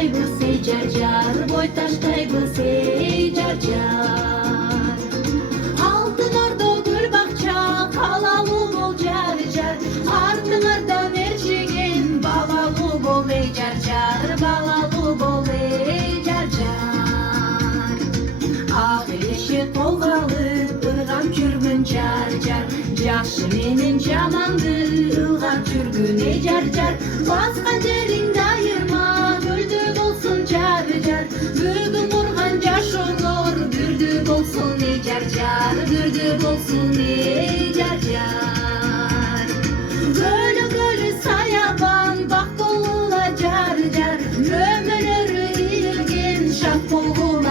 taştaybыз ey jar jar, boy taştaybız ey jar jar. Altın Orda gül bakça, kalalı bol jar jar, артыңардан erşegen balalı bol ey jar jar, balalı bol ey jar jar. Ак элешек колго алып ыргап жүргүн жар жар, жакшы менен жаманды ылгап жүргүн эй жар жар. Баска жериңди айырма, гүлдүү болсун жар жар, бүгүн курган жашоолор бүрдүү болсун эй жар жар, бүрдүү болсун эй жар жар. Көлү көлү саябан бак болгула жар жар, өмүрү ийилген шак болгула